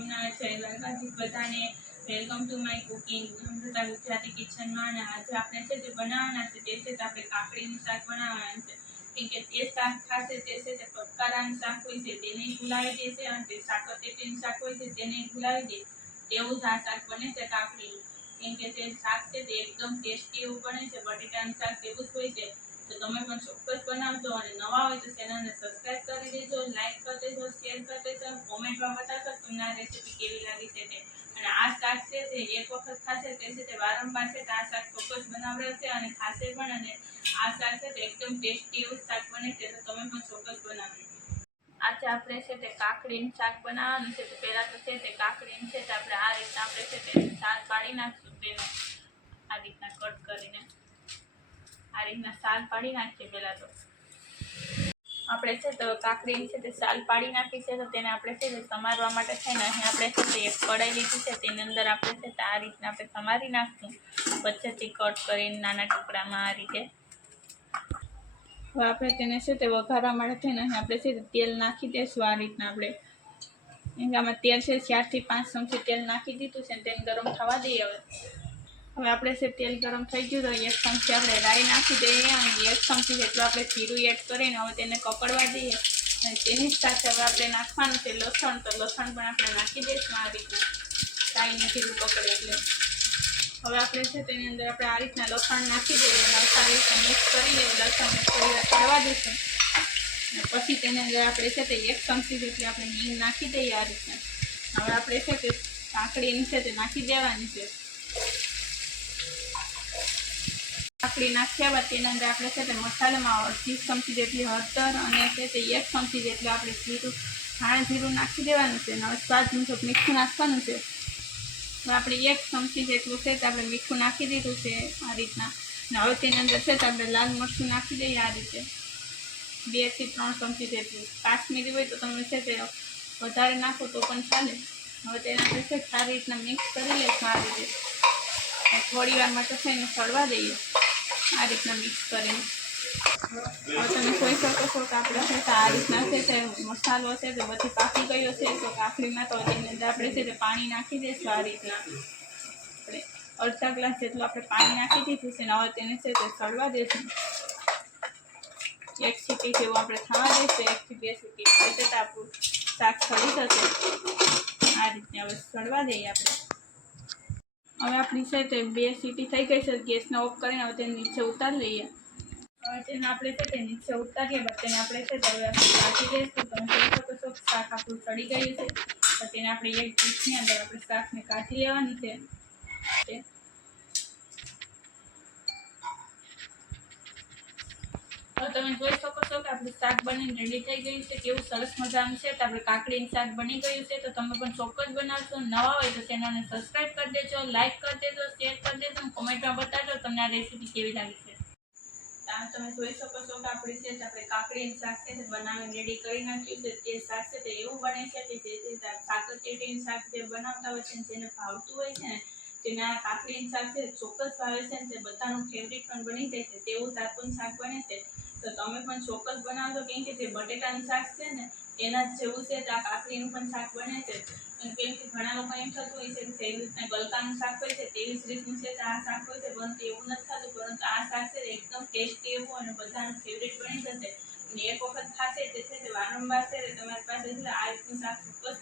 સોમનાથ જય દ્વારકાધીશ બધાને welcome to my cooking Amrita Gujarati કિચનમાં અને આજે આપણે છે જે બનાવવાના છે. તે છે આપણે કાકડીનું શાક બનાવવાનું છે. કેમ કે તે શાક ખાશે, તે છે તે પટકારાનું શાક હોય છે, તેને ભૂલાવી દેશે અને તે સાકરટેટીનું શાક હોય છે, તેને ભૂલાવી દે. તેવું જ આ શાક બને છે કાકડીનું. કેમ કે તે શાક છે તે એકદમ ટેસ્ટી એવું બને છે. બટેટાનું શાક તેવું જ હોય છે. તો તમે પણ ચોક્કસ બનાવજો અને નવા હોય તો ચેનલને સબસ્ક્રાઇબ કરી દેજો લાઈક કરી દેજો શેર કરી દેજો કોમેન્ટમાં બતાવશો તમને આ રેસીપી કેવી લાગી છે તે. અને આ શાક છે તે એક વખત ખાશે, તે છે તે વારંવાર છે તો આ શાક ચોક્કસ બનાવડાવશે અને ખાશે પણ અને આ શાક છે તે એકદમ ટેસ્ટી એવું શાક બને છે, તો તમે પણ ચોક્કસ બનાવજો. આજે આપણે છે તે કાકડીનું શાક બનાવવાનું છે, તો પહેલાં તો છે તે કાકડીનું છે તે આપણે આ રીતના આપણે છે તે શાક કાઢી નાખશું તેને આ રીતના કટ કરીને. આ રીતના સાલ પાડી નાખીએ પહેલાં તો. આપણે છે તો કાકડી છે તે સાલ પાડી નાખી છે તો તેને આપણે છે તે સમારવા માટે થઈને અહીં આપણે છે તે એક કડાઈ લીધી છે તેની અંદર આપણે છે તે આ રીતના આપણે સમારી નાખશું. વચ્ચેથી કટ કરીને નાના ટુકડામાં આ રીતે. હવે આપણે તેને છે તે વઘારવા માટે થઈને અહીં આપણે છે તેલ નાખી દઈશું આ રીતના આપણે. આમાં તેલ છે ચારથી પાંચ ચમચી તેલ નાખી દીધું છે તેને ગરમ થવા દઈએ હવે. હવે આપણે છે તેલ ગરમ થઈ ગયું તો એક ચમચી આપણે રાઈ નાખી દઈએ અને એક ચમચી જેટલું આપણે જીરું એડ કરીને હવે તેને કકડવા દઈએ અને તેની જ સાથે હવે આપણે નાખવાનું છે લસણ તો લસણ પણ આપણે નાખી દઈશું આ રીતના રાઈને જીરું પકડે એટલે હવે આપણે છે તેની અંદર આપણે આ રીતના લસણ નાખી દઈએ અને સારી રીતે મિક્સ કરી લઈએ લસણને થોડી વાર ચડવા દઈશું અને પછી તેની અંદર આપણે છે તે એક ચમચી જેટલી આપણે હિંગ નાખી દઈએ આ રીતના હવે આપણે છે તે કાકડીની છે તે નાખી દેવાની છે કાકડી નાખ્યા બાદ તેના અંદર આપણે છે તે મસાલામાં અડધી ચમચી જેટલી હળદર અને છે તે એક ચમચી જેટલું આપણે જીરું, ધાણા જીરું નાખી દેવાનું છે અને હવે સ્વાદ મુજબ મીઠું નાખવાનું છે. તો આપણે એક ચમચી જેટલું છે તે આપણે મીઠું નાખી દીધું છે આ રીતના. અને હવે તેની અંદર છે તો આપણે લાલ મરચું નાખી દઈએ આ રીતે. બેથી ત્રણ ચમચી જેટલું. કાશ્મીરી હોય તો તમે છે તે વધારે નાખો તો પણ ચાલે. હવે તેના અંદર છે સારી રીતના મિક્સ કરી લઈશું આ રીતે. થોડી વાર માટે છે એને સળવા દઈએ. આ રીતના મિક્સ કરીને. તમે જોઈ શકો છો કે આપણે છે તો આ રીતના છે તે મસાલો છે તે બધી પાકી ગયો છે. તો કાકડીમાં તો એની અંદર આપણે છે તે પાણી નાખી દઈશું આ રીતના. આપણે અડધા ગ્લાસ જેટલું આપણે પાણી નાખી દીધું છે હવે તેને છે તે સળવા દેશું એક સીટી જેવું આપણે થવા દઈશું. એકથી બે સીટી. એટલે આપણું શાક સળી જશે. આ રીતે હવે સળવા દઈએ આપણે. હવે આપણી છે તે બે સીટી થઈ ગઈ છે, ગેસને ઓફ કરીને હવે તેને નીચે ઉતારી લઈએ. હવે તેને આપણે છે તે નીચે ઉતારીએ બટ તેને આપણે છે તે હવે કાઢી દઈશું તમે જોઈ શકો છો શાક આપણું સડી ગયું છે. તો તેને આપણે એક ડીશની અંદર આપણે શાકને કાઢી લેવાની છે તે હવે તમે જોઈ શકો છો કે આપણું શાક બનીને રેડી થઈ ગયું છે, કેવું સરસ મજાનું છે. તો આપણે કાકડીનું શાક બની ગયું છે, તો તમે પણ ચોક્કસ બનાવશો. નવા હોય તો ચેનલને સબસ્ક્રાઈબ કરી દેજો લાઇક કરી દેજો શેર કરી દેજો કોમેન્ટમાં બતાવજો તમને આ રેસીપી કેવી લાગી છે. તમે જોઈ શકો છો કે આપણી છે આપણે કાકડીનું શાક છે તે બનાવીને રેડી કરી નાખ્યું છે. તે શાક છે તે એવું બને છે કે જે જે શાક ચેટીનું શાક જે બનાવતા હોય છે જેને ભાવતું હોય છે ને તેના કાકડીનું શાક છે ચોક્કસ ભાવે છે ને તે બધાનું ફેવરિટ પણ બની જાય છે. તેવું શાકનું શાક બને છે. તો તમે પણ ચોક્કસ બનાવજો, કેમ કે જે બટેટાનું શાક છે ને એના જેવું છે આ કાકડીનું પણ શાક બને છે કેમ કે ઘણા લોકો એમ થતું હોય છે કે જેવી રીતના ગલકાનું શાક હોય છે, તેવી જ રીતનું છે તો આ શાક હોય છે, પરંતુ એવું નથી થતું, પરંતુ આ શાક છે એકદમ ટેસ્ટી એવું અને બધાનું ફેવરેટ બની જશે. અને એક વખત ખાશે, તે છે તે વારંવાર છે તમારી પાસે આ રીતનું શાક ચોક્કસ